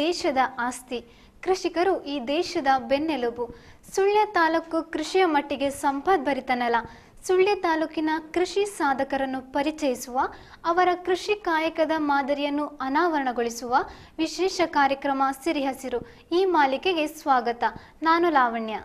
ದೇಶದ ಆಸ್ತಿ. ಕೃಷಿಕರು ಈ ದೇಶದ ಬೆನ್ನೆಲುಬು. ಸುಳ್ಯ ತಾಲೂಕು ಕೃಷಿಯ ಮಟ್ಟಿಗೆ ಸಂಪದ್ಭರಿತ ನೆಲ. ಸುಳ್ಯ ತಾಲೂಕಿನ ಕೃಷಿ ಸಾಧಕರನ್ನು ಪರಿಚಯಿಸುವ, ಅವರ ಕೃಷಿ ಕಾಯಕದ ಮಾದರಿಯನ್ನು ಅನಾವರಣಗೊಳಿಸುವ ವಿಶೇಷ ಕಾರ್ಯಕ್ರಮ ಸಿರಿಹಸಿರು. ಈ ಮಾಲಿಕೆಗೆ ಸ್ವಾಗತ. ನಾನು ಲಾವಣ್ಯ.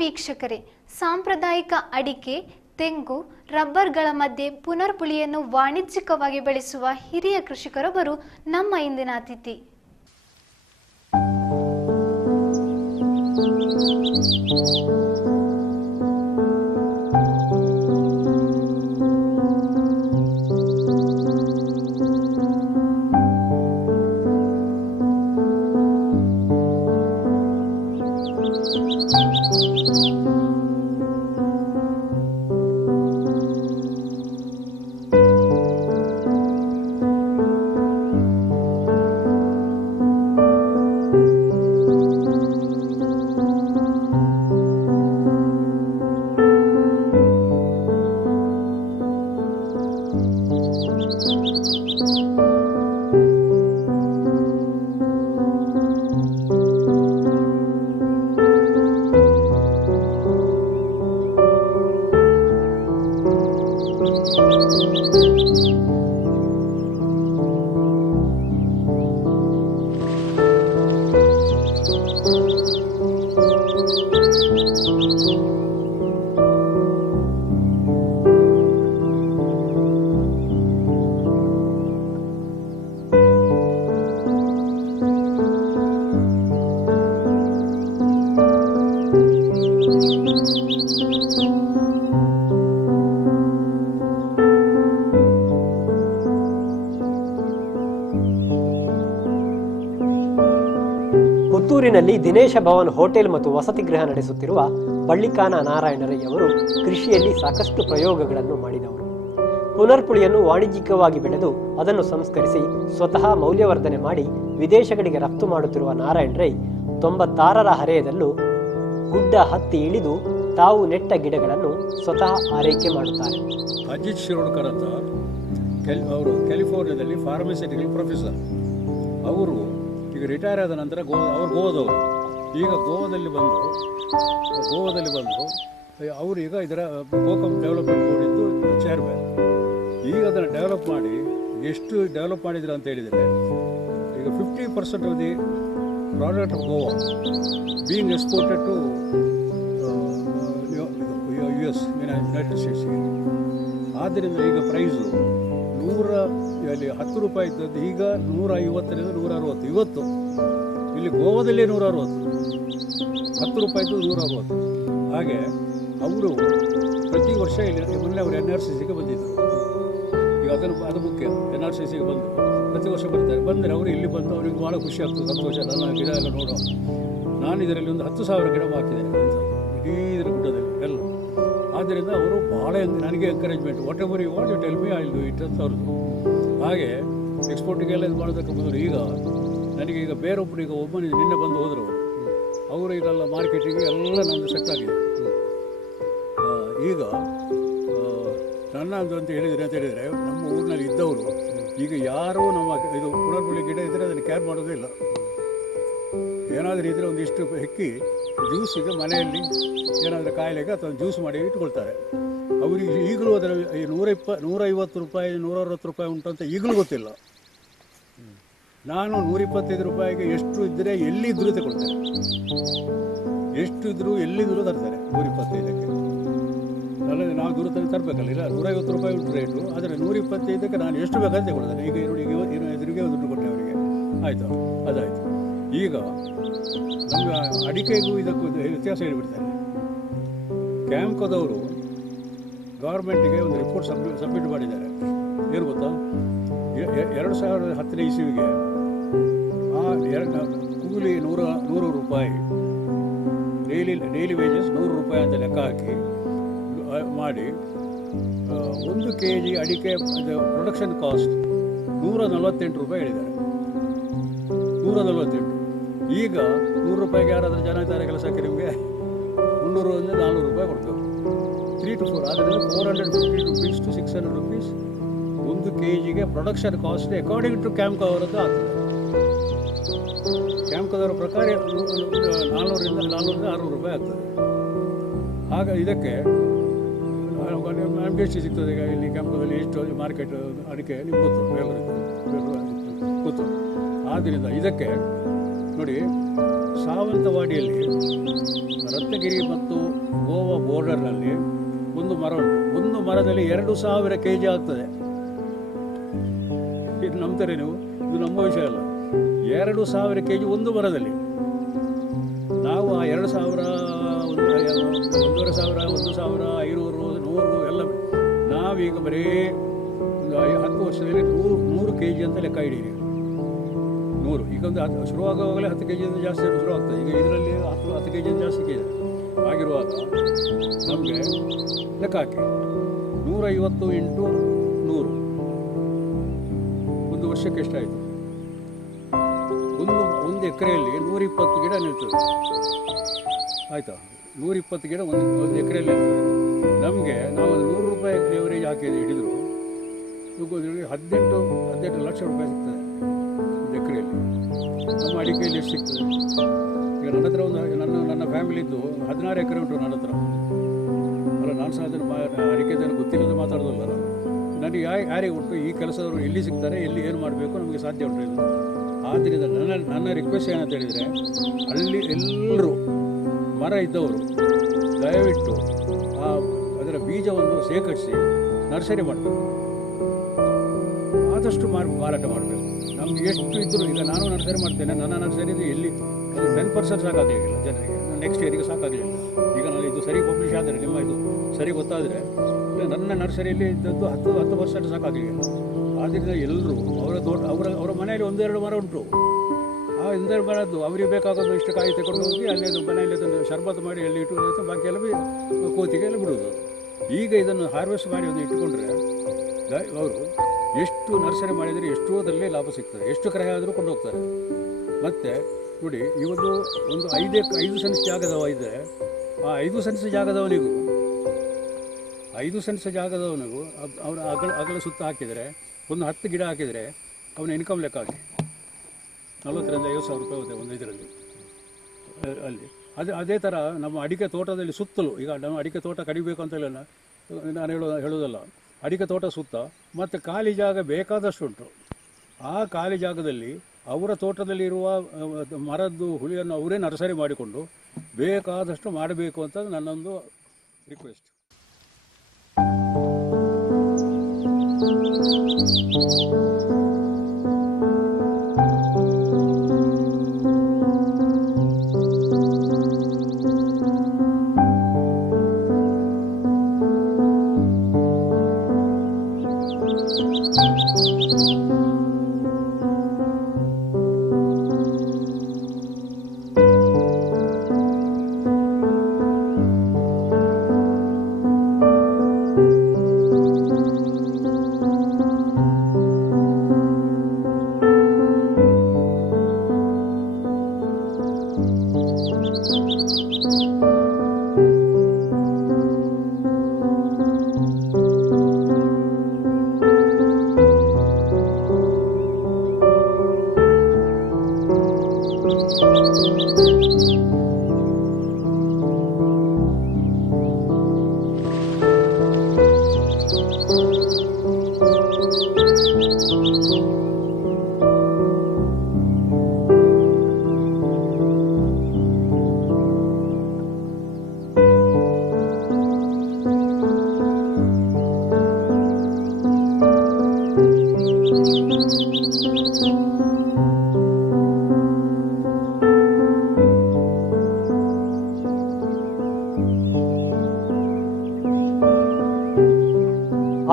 ವೀಕ್ಷಕರೇ, ಸಾಂಪ್ರದಾಯಿಕ ಅಡಿಕೆ, ತೆಂಗು, ರಬ್ಬರ್ಗಳ ಮಧ್ಯೆ ಪುನರ್ಪುಳಿಯನ್ನು ವಾಣಿಜ್ಯಿಕವಾಗಿ ಬೆಳೆಸುವ ಹಿರಿಯ ಕೃಷಿಕರೊಬ್ಬರು ನಮ್ಮ ಇಂದಿನ ಅತಿಥಿ. ಪುತ್ತೂರಿನಲ್ಲಿ ದಿನೇಶ ಭವನ್ ಹೋಟೆಲ್ ಮತ್ತು ವಸತಿ ಗೃಹ ನಡೆಸುತ್ತಿರುವ ಬಳ್ಳಿಕಾನ ನಾರಾಯಣರಯ್ಯವರು ಕೃಷಿಯಲ್ಲಿ ಸಾಕಷ್ಟು ಪ್ರಯೋಗಗಳನ್ನು ಮಾಡಿದವರು. ಪುನರ್ಪುಳಿಯನ್ನು ವಾಣಿಜ್ಯಿಕವಾಗಿ ಬೆಳೆದು ಅದನ್ನು ಸಂಸ್ಕರಿಸಿ ಸ್ವತಃ ಮೌಲ್ಯವರ್ಧನೆ ಮಾಡಿ ವಿದೇಶಗಳಿಗೆ ರಫ್ತು ಮಾಡುತ್ತಿರುವ ನಾರಾಯಣ ರೈ 96ರ ಹರೆಯದಲ್ಲೂ ಗುಡ್ಡ ಹತ್ತಿ ಇಳಿದು ತಾವು ನೆಟ್ಟ ಗಿಡಗಳನ್ನು ಸ್ವತಃ ಆರೈಕೆ ಮಾಡುತ್ತಾರೆ. ಅಜಿತ್ ಶಿರೋಡ್ಕರ್ ಅಂತ ಅವರು ಕ್ಯಾಲಿಫೋರ್ನಿಯಾದಲ್ಲಿ ಫಾರ್ಮಸ್ಯೂಟಿಕಲ್ ಪ್ರೊಫೆಸರ್. ಅವರು ಈಗ ರಿಟೈರ್ ಆದ ನಂತರ ಅವರು ಗೋವಾದವರು. ಈಗ ಗೋವಾದಲ್ಲಿ ಬಂದು ಅವರು ಈಗ ಇದರ ಕೋಕಮ್ ಡೆವಲಪ್ಮೆಂಟ್ ಬೋರ್ಡ್ ಇದ್ದು ಚೇರ್ಮನ್. ಈಗ ಅದನ್ನು ಡೆವಲಪ್ ಮಾಡಿ ಎಷ್ಟು ಡೆವಲಪ್ ಮಾಡಿದ್ರು ಅಂತ ಹೇಳಿದರೆ, ಈಗ 50% of the product of Goa being exported to US united ಸ್ಟೇಟ್ಸ್ಗೆ. ಆದ್ದರಿಂದ ಈಗ ಪ್ರೈಸು 10 ರೂಪಾಯಿ ಇದ್ದದ್ದು ಈಗ 150ರಿಂದ 160. ಇವತ್ತು ಇಲ್ಲಿ ಗೋವಾದಲ್ಲೇ 160, 10 ರೂಪಾಯಿದ್ದು 160. ಹಾಗೆ ಅವರು ಪ್ರತಿ ವರ್ಷ ಇಲ್ಲಿ ಮೊನ್ನೆ ಅವರು NRCCಗೆ ಬಂದಿದ್ದರು. ಈಗ ಅದು ಮುಖ್ಯ. NRCCಗೆ ಬಂದು ಪ್ರತಿ ವರ್ಷ ಬರ್ತಾರೆ. ಬಂದರೆ ಅವರು ಇಲ್ಲಿ ಬಂದು ಅವ್ರಿಗೆ ಭಾಳ ಖುಷಿ ಆಗ್ತದೆ, ಸಂತೋಷ. ನನ್ನ ಗಿಡ ಎಲ್ಲ ನೋಡೋ, ನಾನು ಇದರಲ್ಲಿ ಒಂದು 10,000 ಗಿಡ ಹಾಕಿದ್ದೇನೆ ಇಡೀ ಇದರ ಗುಡ್ಡದಲ್ಲಿ ಎಲ್ಲ. ಆದ್ದರಿಂದ ಅವರು ಭಾಳ ನನಗೆ encouragement, whatever you want you tell me I will do it ಅಂತ ಅವ್ರದ್ದು. ಹಾಗೆ ಎಕ್ಸ್ಪೋರ್ಟಿಗೆಲ್ಲ ಇದು ಮಾಡೋದಕ್ಕೆ ಬಂದರು. ಈಗ ನನಗೀಗ ಬೇರೊಬ್ಬರು ಈಗ ನಿನ್ನೆ ಬಂದು ಹೋದರು. ಅವರು ಈಗೆಲ್ಲ ಮಾರ್ಕೆಟಿಂಗ್ ಎಲ್ಲ ನಂದು ಸೆಟ್ ಆಗಿದೆ. ಈಗ ನನ್ನದು ಅಂತ ಹೇಳಿದರೆ ನಮ್ಮ ಊರಿನಲ್ಲಿ ಇದ್ದವರು ಈಗ ಯಾರೂ ನಮ್ಮ ಇದು ಪುನರ್ಪುಳಿ ಗಿಡ ಇದ್ದರೆ ಅದನ್ನು ಕೇರ್ ಮಾಡೋದಿಲ್ಲ. ಏನಾದರೂ ಇದ್ದರೆ ಒಂದಿಷ್ಟು ಹೆಕ್ಕಿ ಜ್ಯೂಸಿಗೆ ಮನೆಯಲ್ಲಿ ಏನಾದರೂ ಕಾಯಿಲೆಗೆ ಅಥವಾ ಜ್ಯೂಸ್ ಮಾಡಿ ಇಟ್ಕೊಳ್ತಾರೆ. ಅವರಿಗೆ ಈಗಲೂ ಅದರ 150 ರೂಪಾಯಿ 160 ರೂಪಾಯಿ ಉಂಟಂತ ಈಗಲೂ ಗೊತ್ತಿಲ್ಲ. ನಾನು 125 ರೂಪಾಯಿಗೆ ಎಷ್ಟು ಇದ್ದರೆ ಎಲ್ಲಿದ್ದರೂ ತಗೊಳ್ತಾರೆ, ಎಷ್ಟು ಇದ್ದರೂ ಎಲ್ಲಿದ್ದರೂ ತರ್ತಾರೆ 125ಕ್ಕೆ. ಅಲ್ಲದೆ ನಾವು ದೂರ ತರಬೇಕಲ್ಲ. ಇಲ್ಲ 150 ರೂಪಾಯಿ ಉಂಟು ರೇಟು, ಆದರೆ 125ಕ್ಕೆ ನಾನು ಎಷ್ಟು ಬೇಕಾದ್ರೆ ತಗೊಳ್ತಾರೆ. ಈಗ ಎದುರಿಗೆ ದುಡ್ಡು ಕೊಟ್ಟೆ ಅವರಿಗೆ, ಆಯಿತು, ಅದಾಯಿತು. ಈಗ ನಮಗೆ ಅಡಿಕೆಗೂ ಇದಕ್ಕೂ ವ್ಯತ್ಯಾಸ ಹೇಳಿಬಿಡ್ತಾರೆ. ಕ್ಯಾಂಪ್ಕೋದವರು ಗೌರ್ಮೆಂಟಿಗೆ ಒಂದು ರಿಪೋರ್ಟ್ ಸಬ್ಮಿಟ್ ಮಾಡಿದ್ದಾರೆ. ಏನು ಗೊತ್ತಾ, 2010ನೇ ಇಸ್ವಿಗೆ ಕೂಲಿ 100 ರೂಪಾಯಿ ಡೈಲಿ ವೇಜಸ್ 100 ರೂಪಾಯಿ ಅಂತ ಲೆಕ್ಕ ಹಾಕಿ ಮಾಡಿ 1 kg ಅಡಿಕೆ ಪ್ರೊಡಕ್ಷನ್ ಕಾಸ್ಟ್ 148 ರೂಪಾಯಿ ಹೇಳಿದ್ದಾರೆ. 148. ಈಗ 100 ರೂಪಾಯಿಗೆ ಯಾರಾದರೂ ಜನ ಇದ್ದಾರೆ ಕೆಲಸಕ್ಕೆ ನಿಮಗೆ 300 400 ರೂಪಾಯಿ ಕೊಡ್ತೇವೆ. 3 to 4 ಆದ್ದರಿಂದ 450 rupees to 600 rupees 1 kgಗೆ production cost according to Campco ಅವರದ್ದು ಆಗ್ತದೆ. ಕ್ಯಾಂಪ್ಕೋದವರ ಪ್ರಕಾರ 400ರಿಂದ 600 ರೂಪಾಯಿ ಆಗ್ತದೆ. ಆಗ ಇದಕ್ಕೆ ನಮ್ಗೆ ಎಷ್ಟು ಸಿಗ್ತದೆ? ಈಗ ಇಲ್ಲಿ ಕ್ಯಾಂಪ್ಕೋದಲ್ಲಿ ಎಷ್ಟು ಮಾರ್ಕೆಟ್ ಅಡಿಕೆ ನಿಮ್ಗೆ ಗೊತ್ತು. ಆದ್ದರಿಂದ ಇದಕ್ಕೆ ನೋಡಿ, ಸಾವಂತವಾಡಿಯಲ್ಲಿ ರತ್ನಗಿರಿ ಮತ್ತು ಗೋವಾ ಬಾರ್ಡರ್ನಲ್ಲಿ ಒಂದು ಮರ ಉಂಟು. ಒಂದು ಮರದಲ್ಲಿ 2000 kg ಆಗ್ತದೆ. ಇದು ನಂಬ್ತಾರೆ ನೀವು? ಇದು ನಮ್ಮ ವಿಷಯ ಅಲ್ಲ. 2000 kg ಒಂದು ಮರದಲ್ಲಿ. ನಾವು ಆ 2000, 1500, 1500, 500, 100 ಎಲ್ಲ ನಾವೀಗ ಬರೀ 10 ವರ್ಷದಲ್ಲಿ 100 kg ಅಂತ ಲೆಕ್ಕ ಹಿಡೀರಿ. 100 ಈಗ ಒಂದು ಶುರುವಾಗುವಾಗಲೇ 10 kg ಜಾಸ್ತಿ ಶುರು ಆಗ್ತದೆ. ಈಗ ಇದರಲ್ಲಿ 10 kg ಜಾಸ್ತಿ ಇದೆ. ಆಗಿರುವಾಗ ನಮಗೆ ಲೆಕ್ಕ ಹಾಕಿ 150 into 100 ಒಂದು ವರ್ಷಕ್ಕೆ ಎಷ್ಟಾಯಿತು? ಒಂದು ಎಕರೆಯಲ್ಲಿ 120 ಗಿಡ ನಿಲ್ತದೆ. ಆಯಿತಾ? 120 ಗಿಡ ಒಂದು ಎಕರೆಯಲ್ಲಿ ನಿಲ್ತದೆ. ನಮಗೆ ನಾವು 100 ರೂಪಾಯಿ ಎವರೇಜ್ ಹಾಕಿ ಹಿಡಿದ್ರು 18 ಲಕ್ಷ ರೂಪಾಯಿ ಸಿಗ್ತದೆ ಒಂದು ಎಕರೆಯಲ್ಲಿ. ನಮ್ಮ ಅಡಿಕೆಯಲ್ಲಿ ಎಷ್ಟು ಸಿಗ್ತದೆ? ಈಗ ನನ್ನ ಹತ್ರ ನನ್ನ ಫ್ಯಾಮಿಲಿದ್ದು 16 ಎಕರೆ ಉಂಟು ನನ್ನ ಹತ್ರ. ಅಲ್ಲ, ನಾನು ಸಹ ಅದನ್ನು ಅಡಿಕೆದನ್ನು ಗೊತ್ತಿಲ್ಲದೆ ಮಾತಾಡೋದಲ್ಲ. ನನಗೆ ಯಾರಿಗೆ ಉಂಟು ಈ ಕೆಲಸದವರು ಎಲ್ಲಿ ಸಿಗ್ತಾರೆ, ಎಲ್ಲಿ ಏನು ಮಾಡಬೇಕು ನಮಗೆ ಸಾಧ್ಯ ಉಂಟು ಇದು. ಆದ್ದರಿಂದ ನನ್ನ ರಿಕ್ವೆಸ್ಟ್ ಏನಂತ ಹೇಳಿದರೆ, ಅಲ್ಲಿ ಎಲ್ಲರೂ ಮರ ಇದ್ದವರು ದಯವಿಟ್ಟು ಅದರ ಬೀಜವನ್ನು ಶೇಖರಿಸಿ ನರ್ಸರಿ ಮಾಡಬೇಕು. ಆದಷ್ಟು ಮಾರಾಟ ಮಾಡಬೇಕು. ನಮ್ಗೆ ಎಷ್ಟು ಇದ್ದರೂ, ಈಗ ನಾನು ನರ್ಸರಿ ಮಾಡ್ತೇನೆ, ನನ್ನ ನರ್ಸರಿದು ಎಲ್ಲಿ 10% ಸಾಕಾಗಲಿಲ್ಲ ಜನರಿಗೆ. ನೆಕ್ಸ್ಟ್ ಇಯರಿಗೆ ಸಾಕಾಗಲಿಲ್ಲ. ಈಗ ನಾನು ಇದು ಸರಿ ಪಬ್ಲಿಷ್ ಆದರೆ, ನಿಮ್ಮ ಇದು ಸರಿ ಗೊತ್ತಾದರೆ, ನನ್ನ ನರ್ಸರಿಯಲ್ಲಿ ಇದ್ದದ್ದು 10% ಸಾಕಾಗಲಿಲ್ಲ. ಆದ್ದರಿಂದ ಎಲ್ಲರೂ ಅವರ ಮನೆಯಲ್ಲಿ 1-2 ಮರ ಉಂಟು. ಆ 1-2 ಮರದ್ದು ಅವರಿಗೆ ಬೇಕಾಗೋದು ಇಷ್ಟು ಕಾಯಿ ತಗೊಂಡು ಹೋಗಿ ಅಲ್ಲಿ ಅದು ಮನೆಯಲ್ಲಿ ಅದನ್ನು ಶರ್ಬತ್ ಮಾಡಿ ಎಲ್ಲಿ ಇಟ್ಟು ಬಾಕಿ ಎಲ್ಲ ಕೋತಿಗೆ ಎಲ್ಲ ಬಿಡುವುದು. ಈಗ ಇದನ್ನು ಹಾರ್ವೆಸ್ಟ್ ಮಾಡಿ ಒಂದು ಇಟ್ಟುಕೊಂಡ್ರೆ ಅವರು ಎಷ್ಟು ನರ್ಸರಿ ಮಾಡಿದರೆ ಎಷ್ಟೋದರಲ್ಲೇ ಲಾಭ ಸಿಗ್ತದೆ. ಎಷ್ಟು ಕ್ರಯ ಆದರೂ ಕೊಂಡು ಹೋಗ್ತಾರೆ. ಮತ್ತು ನೋಡಿ, ಇವತ್ತು ಒಂದು 5 ಸೆನ್ಸ್ ಜಾಗದವ ಇದ್ದರೆ, ಆ 5 ಸೆನ್ಸ್ ಜಾಗದವನಿಗೂ ಅವನ ಅಗಲ ಸುತ್ತ ಹಾಕಿದರೆ, ಒಂದು 10 ಗಿಡ ಹಾಕಿದರೆ ಅವನ ಇನ್ಕಮ್ ಲೆಕ್ಕ ಹಾಕಿ 40,000 ರಿಂದ 50,000 ರೂಪಾಯಿ ಹೋಗುತ್ತೆ ಒಂದು ಇದರಲ್ಲಿ ಅಲ್ಲಿ. ಅದೇ ಥರ ನಮ್ಮ ಅಡಿಕೆ ತೋಟದಲ್ಲಿ ಸುತ್ತಲೂ, ಈಗ ನಮ್ಮ ಅಡಿಕೆ ತೋಟ ಕಡಿಬೇಕು ಅಂತಲ್ಲ ನಾನು ಹೇಳೋದಲ್ಲ, ಅಡಿಕೆ ತೋಟ ಸುತ್ತ ಮತ್ತು ಖಾಲಿ ಜಾಗ ಬೇಕಾದಷ್ಟು ಉಂಟು. ಆ ಖಾಲಿ ಜಾಗದಲ್ಲಿ ಅವರ ತೋಟದಲ್ಲಿರುವ ಮರದ್ದು ಹುಳಿಯನ್ನು ಅವರೇ ನರ್ಸರಿ ಮಾಡಿಕೊಂಡು ಬೇಕಾದಷ್ಟು ಮಾಡಬೇಕು ಅಂತ ನನ್ನೊಂದು ರಿಕ್ವೆಸ್ಟ್.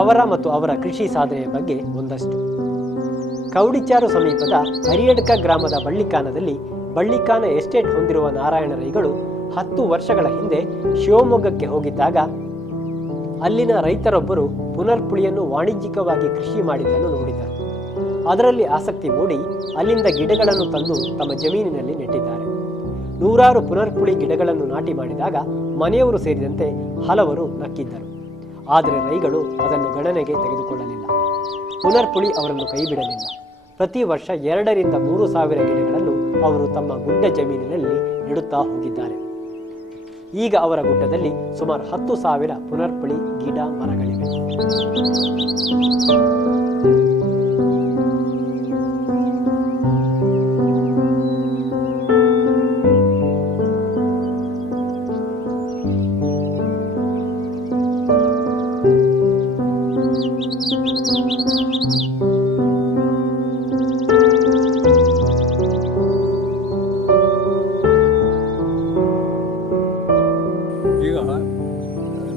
ಅವರ ಮತ್ತು ಅವರ ಕೃಷಿ ಸಾಧನೆಯ ಬಗ್ಗೆ ಒಂದಷ್ಟು. ಕೌಡಿಚಾರು ಸಮೀಪದ ಹರಿಯಡ್ಕ ಗ್ರಾಮದ ಬಳ್ಳಿಕಾನದಲ್ಲಿ ಬಳ್ಳಿಕಾನ ಎಸ್ಟೇಟ್ ಹೊಂದಿರುವ ನಾರಾಯಣ ರೈಗಳು 10 ವರ್ಷಗಳ ಹಿಂದೆ ಶಿವಮೊಗ್ಗಕ್ಕೆ ಹೋಗಿದ್ದಾಗ ಅಲ್ಲಿನ ರೈತರೊಬ್ಬರು ಪುನರ್ಪುಳಿಯನ್ನು ವಾಣಿಜ್ಯಿಕವಾಗಿ ಕೃಷಿ ಮಾಡಿದ್ದನ್ನು ನೋಡಿದರು. ಅದರಲ್ಲಿ ಆಸಕ್ತಿ ಮೂಡಿ ಅಲ್ಲಿಂದ ಗಿಡಗಳನ್ನು ತಂದು ತಮ್ಮ ಜಮೀನಿನಲ್ಲಿ ನೆಟ್ಟಿದ್ದಾರೆ. ನೂರಾರು ಪುನರ್ಪುಳಿ ಗಿಡಗಳನ್ನು ನಾಟಿ ಮಾಡಿದಾಗ ಮನೆಯವರು ಸೇರಿದಂತೆ ಹಲವರು ನಕ್ಕಿದ್ದರು. ಆದರೆ ರೈಗಳು ಅದನ್ನು ಗಣನೆಗೆ ತೆಗೆದುಕೊಳ್ಳಲಿಲ್ಲ. ಪುನರ್ಪುಳಿ ಅವರನ್ನು ಕೈಬಿಡಲಿಲ್ಲ. ಪ್ರತಿ ವರ್ಷ 2 ರಿಂದ 3 ಸಾವಿರ ಗಿಡಗಳನ್ನು ಅವರು ತಮ್ಮ ಗುಡ್ಡ ಜಮೀನಿನಲ್ಲಿ ನೆಡುತ್ತಾ ಹೋಗಿದ್ದಾರೆ. ಈಗ ಅವರ ಗುಡ್ಡದಲ್ಲಿ ಸುಮಾರು 10,000 ಪುನರ್ಪುಳಿ ಗಿಡ ಮರಗಳಿವೆ.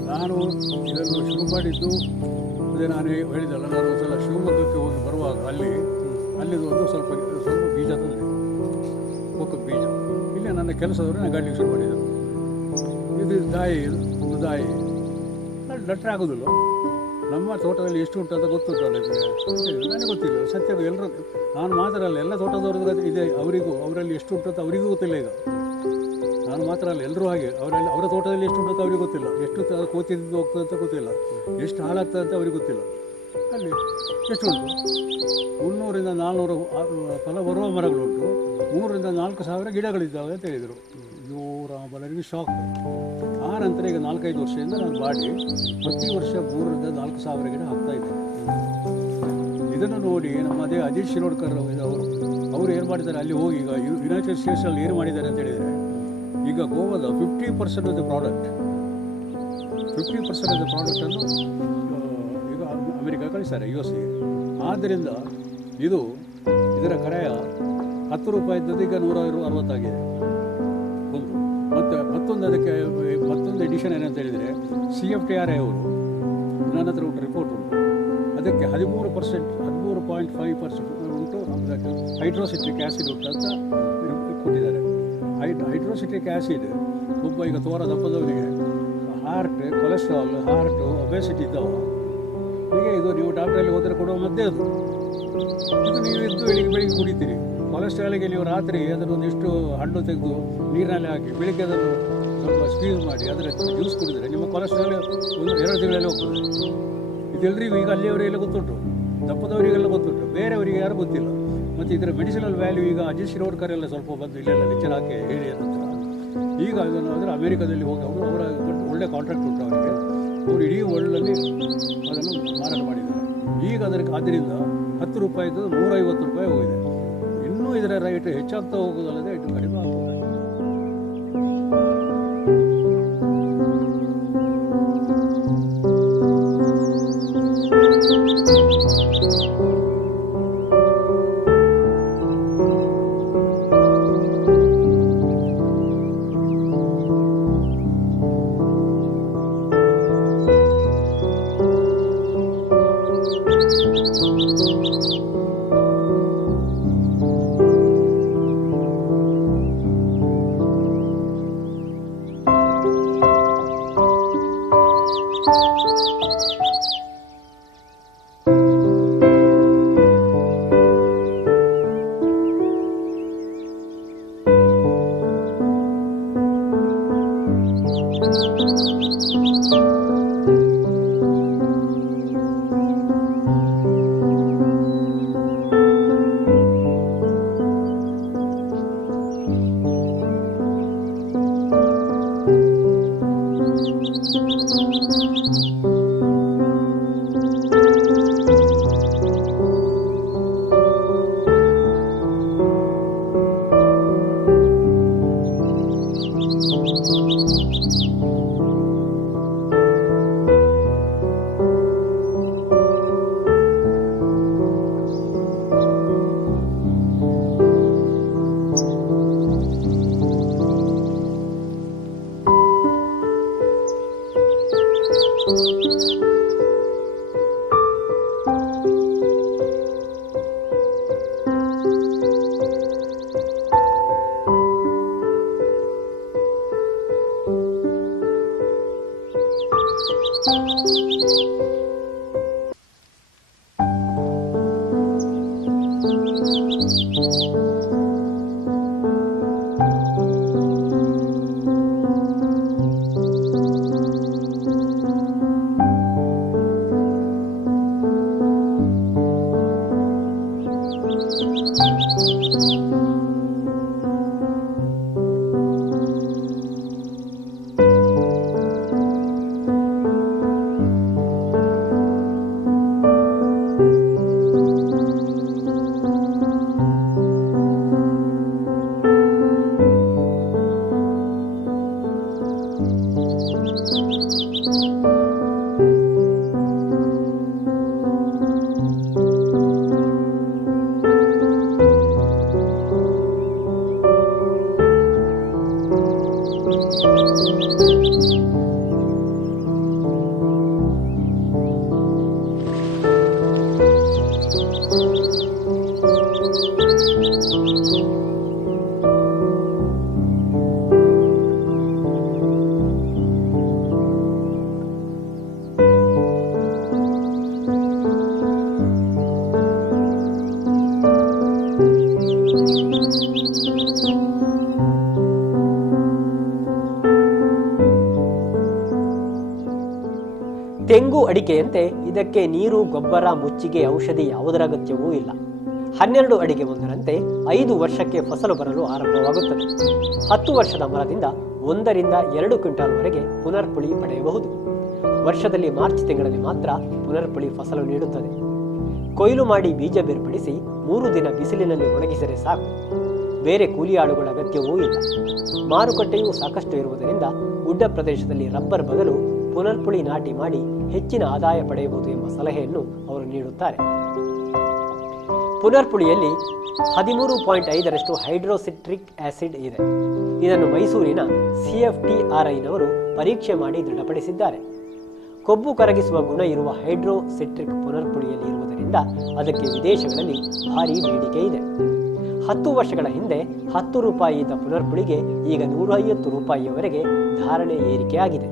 ನಾನು ಇದನ್ನು ಶುರು ಮಾಡಿದ್ದು ಅದೇ ನಾನು ಹೇಳಿದಲ್ಲ, ನಾನು ಒಂದು ಸಲ ಶಿವಮೊಗ್ಗಕ್ಕೆ ಹೋಗಿ ಬರುವಾಗ ಅಲ್ಲಿದು ಒಂದು ಸ್ವಲ್ಪ ಬೀಜ ತಂದೆ, ಕೊಕ್ಕದ ಬೀಜ. ಇಲ್ಲೇ ನನ್ನ ಕೆಲಸದವರು ನಾನು ಗಾಡಲಿಕ್ಕೆ ಶುರು ಮಾಡಿದ್ದು. ಇದು ದಾಯಿ ಲಟ್ರೆ ಆಗೋದಿಲ್ಲ. ನಮ್ಮ ತೋಟದಲ್ಲಿ ಎಷ್ಟು ಉಂಟು ಅಂತ ಗೊತ್ತುಂಟಲ್ಲ, ನನಗೆ ಗೊತ್ತಿಲ್ಲ. ಸತ್ಯ ಎಲ್ಲರೂ, ನಾನು ಮಾತ್ರ ಅಲ್ಲ, ಎಲ್ಲ ತೋಟದವ್ರದ್ದು ಇದೆ. ಅವರಲ್ಲಿ ಎಷ್ಟು ಉಂಟು ಅಂತ ಅವರಿಗೂ ಗೊತ್ತಿಲ್ಲ. ಈಗ ನಾನು ಮಾತ್ರ ಅಲ್ಲ, ಎಲ್ಲರೂ ಹಾಗೆ. ಅವರ ತೋಟದಲ್ಲಿ ಎಷ್ಟು ಉಂಟು ಅವ್ರಿಗೆ ಗೊತ್ತಿಲ್ಲ, ಎಷ್ಟು ಕೋತಿದ್ದು ಹೋಗ್ತದೆ ಅಂತ ಗೊತ್ತಿಲ್ಲ, ಎಷ್ಟು ಹಾಳಾಗ್ತದೆ ಅಂತ ಅವ್ರಿಗೆ ಗೊತ್ತಿಲ್ಲ. ಅಲ್ಲಿ ಎಷ್ಟು ಉಂಟು, 300 ರಿಂದ 400 ಫಲ ಬರುವ ಮರಗಳುಂಟು, 3 ರಿಂದ 4 ಸಾವಿರ ಗಿಡಗಳಿದ್ದಾವೆ ಅಂತ ಹೇಳಿದರು. ಬಲರಿಗೆ ಶಾಕ್. ಆ ನಂತರ ಈಗ 4-5 ವರ್ಷದಿಂದ ನಾನು ಮಾಡಿ ಪ್ರತಿ ವರ್ಷ 3 ರಿಂದ 4 ಸಾವಿರ ಗಿಡ ಹಾಕ್ತಾ ಇದ್ದಾರೆ. ಇದನ್ನು ನೋಡಿ ನಮ್ಮದೇ ಅಜಿತ್ ಶಿರೋಡ್ಕರ್ ಅವರು ಏನು ಮಾಡಿದ್ದಾರೆ, ಅಲ್ಲಿ ಹೋಗಿ ಈಗ ಯುನೈಟೆಡ್ ಸ್ಟೇಟ್ಸಲ್ಲಿ ಏನು ಮಾಡಿದ್ದಾರೆ ಅಂತ ಹೇಳಿದರೆ, ಈಗ ಗೋವಾದ 50% of the product 50% of the ಪ್ರಾಡಕ್ಟನ್ನು ಈಗ ಅಮೆರಿಕ ಕಳಿಸ್ತಾರೆ, USA. ಆದ್ದರಿಂದ ಇದರ ಕ್ರಯ 10 ರೂಪಾಯಿ ಇದ್ದದ್ದು ಈಗ 160 ಆಗಿದೆ ಒಂದು. ಮತ್ತು ಮತ್ತೊಂದು ಎಡಿಷನ್ ಏನಂತ ಹೇಳಿದರೆ, CFTRI ಅವರು ನನ್ನ ಹತ್ರ ಉಂಟು, ರಿಪೋರ್ಟ್ ಉಂಟು. ಅದಕ್ಕೆ 13.5% ಉಂಟು ಹೈಡ್ರೋಸಿಟ್ರಿಕ್ ಆ್ಯಸಿಡ್ ಉಂಟು ಅಂತ ಕೊಟ್ಟಿದ್ದಾರೆ. ಹೈಡ್ರೋಸಿಟ್ರಿಕ್ ಆ್ಯಸಿಡ್ ಈಗ ತೋರ ದಪ್ಪದವರಿಗೆ ಕೊಲೆಸ್ಟ್ರಾಲ್, ಒಬೆಸಿಟಿ ಇದ್ದಾವ, ಹೀಗೆ ಇದು ನೀವು ಡಾಕ್ಟ್ರಲ್ಲಿ ಹೋದರೆ ಕೊಡುವ ಮದ್ದೆ ಅದು. ಇದು ನೀವು ಬೆಳಿಗ್ಗೆ ಕುಡಿತೀರಿ. ಕೊಲೆಸ್ಟ್ರಾಲಿಗೆ ನೀವು ರಾತ್ರಿ ಅದನ್ನೊಂದಿಷ್ಟು ಹಣ್ಣು ತೆಗೆದು ನೀರಿನಲ್ಲಿ ಹಾಕಿ ಬೆಳಿಗ್ಗೆ ಅದನ್ನು ಸ್ವಲ್ಪ ಸ್ಕ್ವೀಸ್ ಮಾಡಿ ಅದರ ಜ್ಯೂಸ್ ಕುಡಿದರೆ ನಿಮ್ಮ ಕೊಲೆಸ್ಟ್ರಾಲ್ 1-2 ತಿಂಗಳಲ್ಲಿ ಹೋಗ್ತದೆ. ಇದೆಲ್ಲರಿಗೂ ಈಗ ಅಲ್ಲಿಯವರಿಗೆಲ್ಲ ಗೊತ್ತುಂಟು, ದಪ್ಪದವರಿಗೆಲ್ಲ ಗೊತ್ತುಂಟು, ಬೇರೆಯವರಿಗೆ ಯಾರು ಗೊತ್ತಿಲ್ಲ. ಮತ್ತು ಇದರ ಮೆಡಿಸಿನಲ್ ವ್ಯಾಲ್ಯೂ ಈಗ ಅಜಿತ್ ಶಿರೋಡ್ಕರ್ ಎಲ್ಲ ಸ್ವಲ್ಪ ಬಂದು ಇಲ್ಲೆಲ್ಲ ಲೆಕ್ಚರ್ ಹಾಕಿ ಹೇಳಿ ಅಂತ. ಈಗ ಅದನ್ನು ಅಂದರೆ ಅಮೆರಿಕದಲ್ಲಿ ಹೋಗಿ ಅವರ ಒಳ್ಳೆ ಕಾಂಟ್ರಾಕ್ಟ್ ಉಂಟು ಅವರಿಗೆ. ಅವರು ಇಡೀ ವರ್ಲ್ಡಲ್ಲಿ ಅದನ್ನು ಮಾರಾಟ ಮಾಡಿದ್ದಾರೆ. ಈಗ ಅದರಿಂದ 10 ರೂಪಾಯಿದು 150 ರೂಪಾಯಿ ಹೋಗಿದೆ. ಇನ್ನೂ ಇದರ ರೇಟ್ ಹೆಚ್ಚಾಗ್ತಾ ಹೋಗೋದಲ್ಲದೆ ಇದು ಕಡಿಮೆ ಆಗ್ತದೆ. ತೆಂಗು ಅಡಿಕೆಯಂತೆ ಇದಕ್ಕೆ ನೀರು, ಗೊಬ್ಬರ, ಮುಚ್ಚಿಗೆ, ಔಷಧಿ ಯಾವುದರ ಅಗತ್ಯವೂ ಇಲ್ಲ. 12 ಅಡಿಗೆ ಒಂದರಂತೆ 5 ವರ್ಷಕ್ಕೆ ಫಸಲು ಬರಲು ಆರಂಭವಾಗುತ್ತದೆ. 10 ವರ್ಷದ ಮರದಿಂದ 1 ರಿಂದ 2 ಕ್ವಿಂಟಾಲ್ವರೆಗೆ ಪುನರ್ಪುಳಿ ಪಡೆಯಬಹುದು. ವರ್ಷದಲ್ಲಿ ಮಾರ್ಚ್ ತಿಂಗಳಲ್ಲಿ ಮಾತ್ರ ಪುನರ್ಪುಳಿ ಫಸಲು ನೀಡುತ್ತದೆ. ಕೊಯ್ಲು ಮಾಡಿ ಬೀಜ ಬೇರ್ಪಡಿಸಿ 3 ದಿನ ಬಿಸಿಲಿನಲ್ಲಿ ಒಣಗಿಸಿದರೆ ಸಾಕು. ಬೇರೆ ಕೂಲಿ ಆಳುಗಳ ಅಗತ್ಯವೂ ಇಲ್ಲ. ಮಾರುಕಟ್ಟೆಯೂ ಸಾಕಷ್ಟು ಇರುವುದರಿಂದ ಗುಡ್ಡ ಪ್ರದೇಶದಲ್ಲಿ ರಬ್ಬರ್ ಬದಲು ಪುನರ್ಪುಳಿ ನಾಟಿ ಮಾಡಿ ಹೆಚ್ಚಿನ ಆದಾಯ ಪಡೆಯಬಹುದು ಎಂಬ ಸಲಹೆಯನ್ನು ಅವರು ನೀಡುತ್ತಾರೆ. ಪುನರ್ಪುಳಿಯಲ್ಲಿ 13.5ರಷ್ಟು ಹೈಡ್ರೋಸಿಟ್ರಿಕ್ ಆಸಿಡ್ ಇದೆ. ಇದನ್ನು ಮೈಸೂರಿನ CFTRIನವರು ಪರೀಕ್ಷೆ ಮಾಡಿ ದೃಢಪಡಿಸಿದ್ದಾರೆ. ಕೊಬ್ಬು ಕರಗಿಸುವ ಗುಣ ಇರುವ ಹೈಡ್ರೋಸಿಟ್ರಿಕ್ ಪುನರ್ಪುಳಿಯಲ್ಲಿ ಇರುವುದರಿಂದ ಅದಕ್ಕೆ ವಿದೇಶಗಳಲ್ಲಿ ಭಾರೀ ಬೇಡಿಕೆ ಇದೆ. 10 ವರ್ಷಗಳ ಹಿಂದೆ 10 ರೂಪಾಯಿ ಇದ್ದ ಪುನರ್ಪುಳಿಗೆ ಈಗ 150 ರೂಪಾಯಿಯವರೆಗೆ ಧಾರಣೆ ಏರಿಕೆಯಾಗಿದೆ.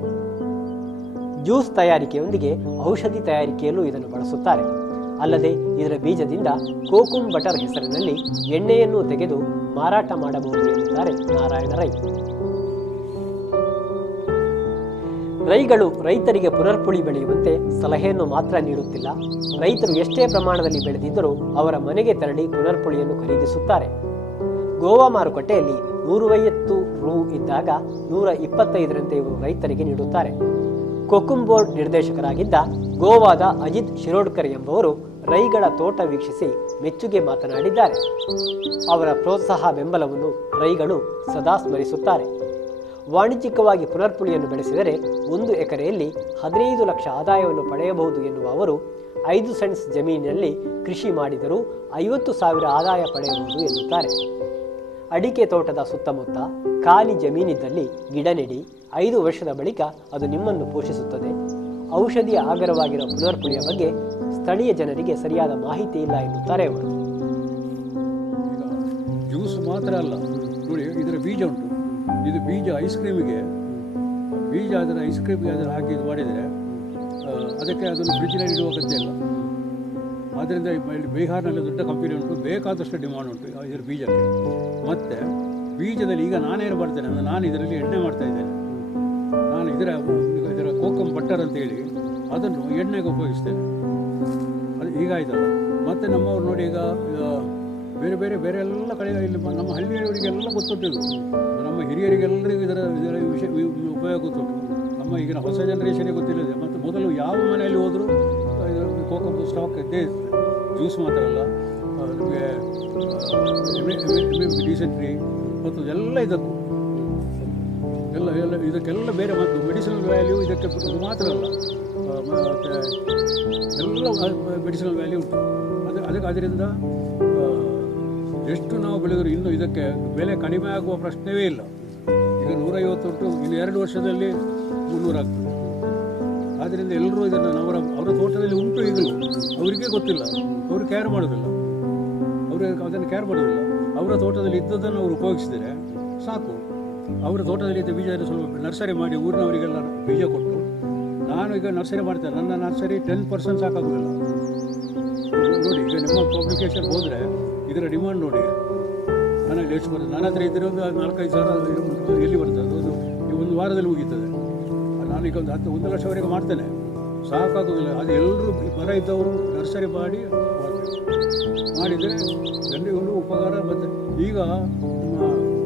ಜ್ಯೂಸ್ ತಯಾರಿಕೆಯೊಂದಿಗೆ ಔಷಧಿ ತಯಾರಿಕೆಯಲ್ಲೂ ಇದನ್ನು ಬಳಸುತ್ತಾರೆ. ಅಲ್ಲದೆ ಇದರ ಬೀಜದಿಂದ ಕೋಕುಮ್ ಬಟರ್ ಹೆಸರಿನಲ್ಲಿ ಎಣ್ಣೆಯನ್ನು ತೆಗೆದು ಮಾರಾಟ ಮಾಡಬಹುದು ಎನ್ನುತ್ತಾರೆ ನಾರಾಯಣ ರೈ. ರೈಗಳು ರೈತರಿಗೆ ಪುನರ್ಪುಳಿ ಬೆಳೆಯುವಂತೆ ಸಲಹೆಯನ್ನು ಮಾತ್ರ ನೀಡುತ್ತಿಲ್ಲ. ರೈತರು ಎಷ್ಟೇ ಪ್ರಮಾಣದಲ್ಲಿ ಬೆಳೆದಿದ್ದರೂ ಅವರ ಮನೆಗೆ ತೆರಳಿ ಪುನರ್ಪುಳಿಯನ್ನು ಖರೀದಿಸುತ್ತಾರೆ. ಗೋವಾ ಮಾರುಕಟ್ಟೆಯಲ್ಲಿ 150 ರೂ ಇದ್ದಾಗ 125ರಂತೆ ಇವರು ರೈತರಿಗೆ ನೀಡುತ್ತಾರೆ. ಕೊಕುಮ್ ಬೋರ್ಡ್ ನಿರ್ದೇಶಕರಾಗಿದ್ದ ಗೋವಾದ ಅಜಿತ್ ಶಿರೋಡ್ಕರ್ ಎಂಬುವರು ರೈಗಳ ತೋಟ ವೀಕ್ಷಿಸಿ ಮೆಚ್ಚುಗೆ ಮಾತನಾಡಿದ್ದಾರೆ. ಅವರ ಪ್ರೋತ್ಸಾಹ ಬೆಂಬಲವನ್ನು ರೈಗಳು ಸದಾ ಸ್ಮರಿಸುತ್ತಾರೆ. ವಾಣಿಜ್ಯಿಕವಾಗಿ ಪುನರ್ಪುಳಿಯನ್ನು ಬೆಳೆಸಿದರೆ 1 ಎಕರೆಯಲ್ಲಿ 15 ಲಕ್ಷ ಆದಾಯವನ್ನು ಪಡೆಯಬಹುದು ಎನ್ನುವ ಅವರು 5 ಸೆಂಟ್ಸ್ ಜಮೀನಿನಲ್ಲಿ ಕೃಷಿ ಮಾಡಿದರೂ 50,000 ಆದಾಯ ಪಡೆಯಬಹುದು ಎನ್ನುತ್ತಾರೆ. ಅಡಿಕೆ ತೋಟದ ಸುತ್ತಮುತ್ತ ಖಾಲಿ ಜಮೀನಿದ್ದಲ್ಲಿ ಗಿಡ ನೆಡಿ. 5 ವರ್ಷದ ಬಳಿಕ ಅದು ನಿಮ್ಮನ್ನು ಪೋಷಿಸುತ್ತದೆ. ಔಷಧಿಯ ಆಗರವಾಗಿರುವ ಪುನರ್ಪುಳಿಯ ಬಗ್ಗೆ ಸ್ಥಳೀಯ ಜನರಿಗೆ ಸರಿಯಾದ ಮಾಹಿತಿ ಇಲ್ಲ ಎನ್ನುತ್ತಾರೆ ಅವರು. ಜ್ಯೂಸ್ ಮಾತ್ರ ಅಲ್ಲ ನೋಡಿ, ಇದರ ಬೀಜ ಉಂಟು. ಇದು ಬೀಜ ಐಸ್ ಕ್ರೀಮಿಗೆ ಬೀಜ ಅದನ್ನು ಐಸ್ ಕ್ರೀಮ್ಗೆ ಅದನ್ನು ಹಾಕಿ ಇದು ಮಾಡಿದರೆ ಅದಕ್ಕೆ ಅದನ್ನು ಫ್ರಿಜ್ನಲ್ಲಿ ಇಡುವ ಅಗತ್ಯ ಇಲ್ಲ. ಆದ್ದರಿಂದ ಇಲ್ಲಿ ಬಿಹಾರ್ನಲ್ಲಿ ದೊಡ್ಡ ಕಂಪನಿ ಉಂಟು, ಬೇಕಾದಷ್ಟು ಡಿಮಾಂಡ್ ಉಂಟು ಇದರ ಬೀಜಕ್ಕೆ. ಮತ್ತು ಬೀಜದಲ್ಲಿ ಈಗ ನಾನೇನು ಮಾಡ್ತೇನೆ ಅಂದರೆ ನಾನು ಇದರಲ್ಲಿ ಎಣ್ಣೆ ಮಾಡ್ತಾ ಇದ್ದೇನೆ. ನಾನು ಇದರ ಕೋಕಮ್ ಬಟರ್ ಅಂತೇಳಿ ಅದನ್ನು ಎಣ್ಣೆಗೆ ಉಪಯೋಗಿಸ್ತೇನೆ. ಅದು ಈಗ ಆಯ್ತಲ್ಲ. ಮತ್ತು ನಮ್ಮವ್ರು ನೋಡಿ ಈಗ ಬೇರೆ ಎಲ್ಲ ಕಡೆ ಇಲ್ಲಿ ನಮ್ಮ ಹಳ್ಳಿಯವರಿಗೆಲ್ಲ ಗೊತ್ತುಂಟಿದ್ದು, ನಮ್ಮ ಹಿರಿಯರಿಗೆಲ್ಲರಿಗೂ ಇದರ ವಿಷಯ ಉಪಯೋಗ ಗೊತ್ತುಂಟು. ನಮ್ಮ ಈಗಿನ ಹೊಸ ಜನರೇಷನ್ಗೆ ಗೊತ್ತಿಲ್ಲದೆ. ಮತ್ತು ಮೊದಲು ಯಾವ ಮನೆಯಲ್ಲಿ ಹೋದರೂ ಕೋಕಮ್ ಸ್ಟಾಕ್ ಇದ್ದೇ ಇರ್ತದೆ. ಜ್ಯೂಸ್ ಮಾತ್ರ ಅಲ್ಲ, ನಮಗೆ ಡಿಸೆಂಟ್ರಿ ಮತ್ತು ಎಲ್ಲ ಇದಕ್ಕೂ ಎಲ್ಲ ಇದಕ್ಕೆಲ್ಲ ಬೇರೆ. ಮತ್ತು ಮೆಡಿಸಿನಲ್ ವ್ಯಾಲ್ಯೂ ಇದಕ್ಕೆ ಇದು ಮಾತ್ರ ಅಲ್ಲ, ಮತ್ತು ಎಲ್ಲ ಮೆಡಿಸಿನಲ್ ವ್ಯಾಲ್ಯೂ ಉಂಟು. ಅದರಿಂದ ಎಷ್ಟು ನಾವು ಬೆಳೆದರೂ ಇನ್ನೂ ಇದಕ್ಕೆ ಬೆಲೆ ಕಡಿಮೆ ಆಗುವ ಪ್ರಶ್ನೆಯೇ ಇಲ್ಲ. ಈಗ 150 ಉಂಟು, ಇನ್ನು 2 ವರ್ಷದಲ್ಲಿ 300 ಆಗ್ತದೆ. ಆದ್ದರಿಂದ ಎಲ್ಲರೂ ಇದನ್ನು ಅವರ ತೋಟದಲ್ಲಿ ಉಂಟು ಈಗಲೂ, ಅವರಿಗೆ ಗೊತ್ತಿಲ್ಲ, ಅವರು ಕೇರ್ ಮಾಡೋದಿಲ್ಲ. ಅವರು ಅದನ್ನು ಕೇರ್ ಮಾಡೋದಿಲ್ಲ. ಅವರ ತೋಟದಲ್ಲಿ ಇದ್ದದನ್ನು ಅವರು ಉಪಯೋಗಿಸಿದರೆ ಸಾಕು. ಅವರ ತೋಟದಲ್ಲಿ ಇದ್ದ ಬೀಜ ಸ್ವಲ್ಪ ನರ್ಸರಿ ಮಾಡಿ ಊರಿನವರಿಗೆಲ್ಲ ಬೀಜ ಕೊಟ್ಟು ನಾನು ಈಗ ನರ್ಸರಿ ಮಾಡ್ತೇನೆ, ನನ್ನ ನರ್ಸರಿ 10% ಸಾಕಾಗೋದಿಲ್ಲ. ನೋಡಿ ಈಗ ನಿಮ್ಮ ಪಬ್ಲಿಕೇಶನ್ ಹೋದರೆ ಇದರ ಡಿಮಾಂಡ್ ನೋಡಿ ನನಗೆ ಎಷ್ಟು ಬರ್ತದೆ. ನನ್ನ ಹತ್ರ ಇದ್ದರೆ ಒಂದು 4-5 ಸಾವಿರ ಎಲ್ಲಿ ಬರ್ತದೆ, ಅದು ಒಂದು ವಾರದಲ್ಲಿ ಮುಗೀತದೆ. ನಾನೀಗ ಒಂದು 1 ಲಕ್ಷವರೆಗೆ ಮಾಡ್ತೇನೆ, ಸಾಕಾಗೋದಿಲ್ಲ. ಅದು ಎಲ್ಲರೂ ಬರ ಇದ್ದವರು ನರ್ಸರಿ ಮಾಡಿದರೆ ಜನರಿಗೊಂದು ಉಪಕಾರ. ಮತ್ತು ಈಗ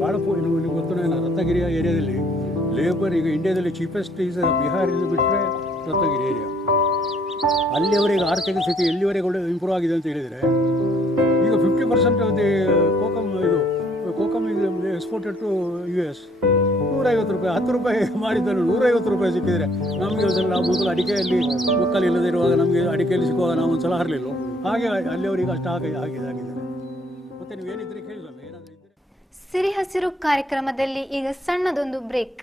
ಭಾಳ ನಿಮಗೆ ಗೊತ್ತು, ರತ್ನಗಿರಿಯ ಏರಿಯಾದಲ್ಲಿ ಲೇಬರ್ ಈಗ ಇಂಡಿಯಾದಲ್ಲಿ ಚೀಪೆಸ್ಟ್ ಈಸ್ ಬಿಹಾರಿಂದ ಬಿಟ್ಟರೆ ರತ್ನಗಿರಿ ಏರಿಯಾ. ಅಲ್ಲಿಯವರೆಗೆ ಆರ್ಥಿಕ ಸ್ಥಿತಿ ಎಲ್ಲಿವರೆಗೆ ಒಳ್ಳೆ ಇಂಪ್ರೂವ್ ಆಗಿದೆ ಅಂತ ಹೇಳಿದರೆ, ಈಗ 50% ಆಫ್ ದಿ ಕೋಕಮ್ ಇದು ಎಕ್ಸ್ಪೋರ್ಟೆಡ್ ಟು US. 150 ರೂಪಾಯಿ, 10 ರೂಪಾಯಿ ಮಾಡಿದ್ದನ್ನು 150 ರೂಪಾಯಿ ಸಿಕ್ಕಿದರೆ ನಮಗೆ ಒಂದ್ಸಲ ನಾವು ಮೊದಲು ಅಡಿಕೆಯಲ್ಲಿ ಮುಕ್ಕಲು ಇಲ್ಲದಿರುವಾಗ ನಮಗೆ ಅಡಿಕೆಯಲ್ಲಿ ಸಿಕ್ಕುವಾಗ ನಾವು ಒಂದು ಸಲ ಹರಲಿಲ್ಲ. ಹಾಗೆ ಅಲ್ಲಿಯವರಿಗೆ ಅಷ್ಟು ಆಗಿದ್ದಾರೆ. ಮತ್ತು ನೀವೇನಿದ್ರೆ ಕೇಳಿಲ್ಲ, ಏನಾದರೂ ಇದ್ದರೆ. ಸಿರಿ ಹಸಿರು ಕಾರ್ಯಕ್ರಮದಲ್ಲಿ ಈಗ ಸಣ್ಣದೊಂದು ಬ್ರೇಕ್.